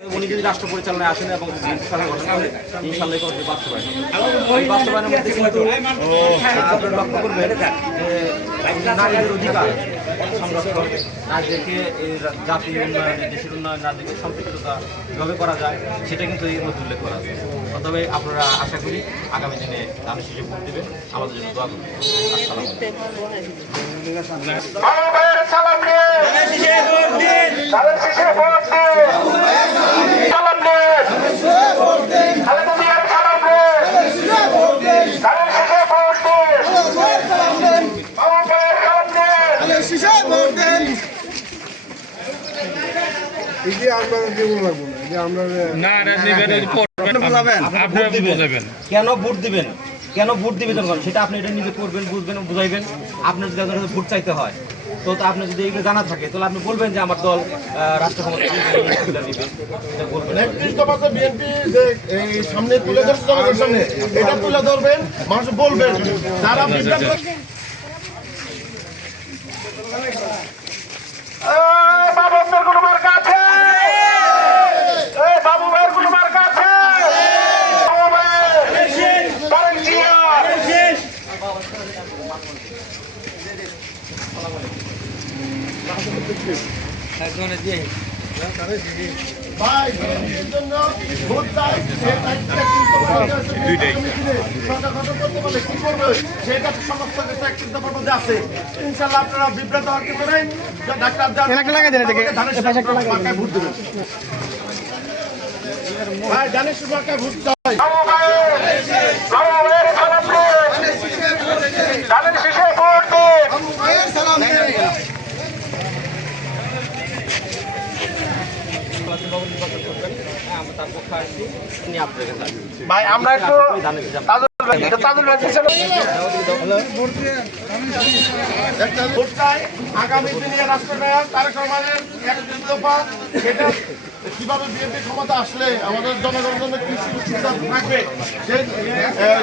উনি যদি রাষ্ট্র পরিচালনায় আসেন এবং সরকার গঠন করে ইনশাআল্লাহ করবে বাস্তবায়ন। এই বাস্তবায়নের মধ্যে কিন্তু আপনারা লক্ষ্য করবেন যে নারীদের অধিকার সংরক্ষণ, নারীদেরকে এই জাতির উন্নয়নে, দেশের উন্নয়ন, নারীদেরকে সম্পৃক্ততা কীভাবে করা যায় সেটা কিন্তু এর মধ্যে উল্লেখ করা আছে। তবে আপনারা আশা করি আগামী দিনে ধানের শীষে ভোট দেবেন, আমাদের জন্য দোয়া করবেন। কেন ভোট দিবেন, কেন ভোট দিবেন সেটা আপনি এটা নিজে করবেন, বুঝবেন, বুঝাইবেন। আপনার যদি ভোট চাইতে হয় তো আপনার যদি এইগুলো জানা থাকে তাহলে আপনি বলবেন যে আমার দল রাষ্ট্র ক্ষমতা সামনে তুলে ধরছে, সামনে এটা তুলে ধরবেন, মানুষ বলবেন যারা ইনশাআল্লাহ আপনারা বিভ্রান্ত হতে পারেন। জানেন সুমাকায় ভোট চাই। ভাই আমরা একটু আগামী দিনে রাষ্ট্রনায়ক তারেক রহমানের সেটা কিভাবে বিএনপি ক্ষমতা আসলে আমাদের জনগণের জন্য কি সুবিধা থাকবে সেই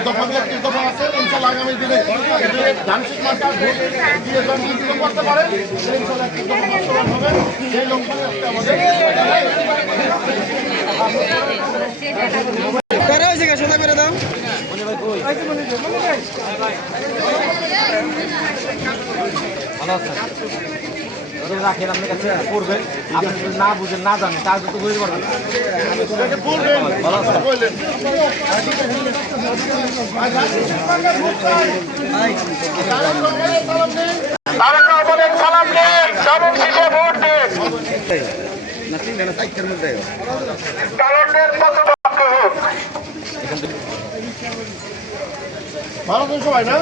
দফাগুলো 30 দফা আছে। ইনশাআল্লাহ আগামী দিনে ধানশীষ মার্কার ভোট দিয়ে জনগণ করতে পারে, ইনশাআল্লাহ 30 দফা বাস্তবায়ন হবে। সেই লক্ষ্যে আমাদের রাখেন আপনার কাছে করবেন, আপনি যদি না বুঝেন, না জানেন তার তো বুঝতে পারবেন। ভালো দিন সবাই না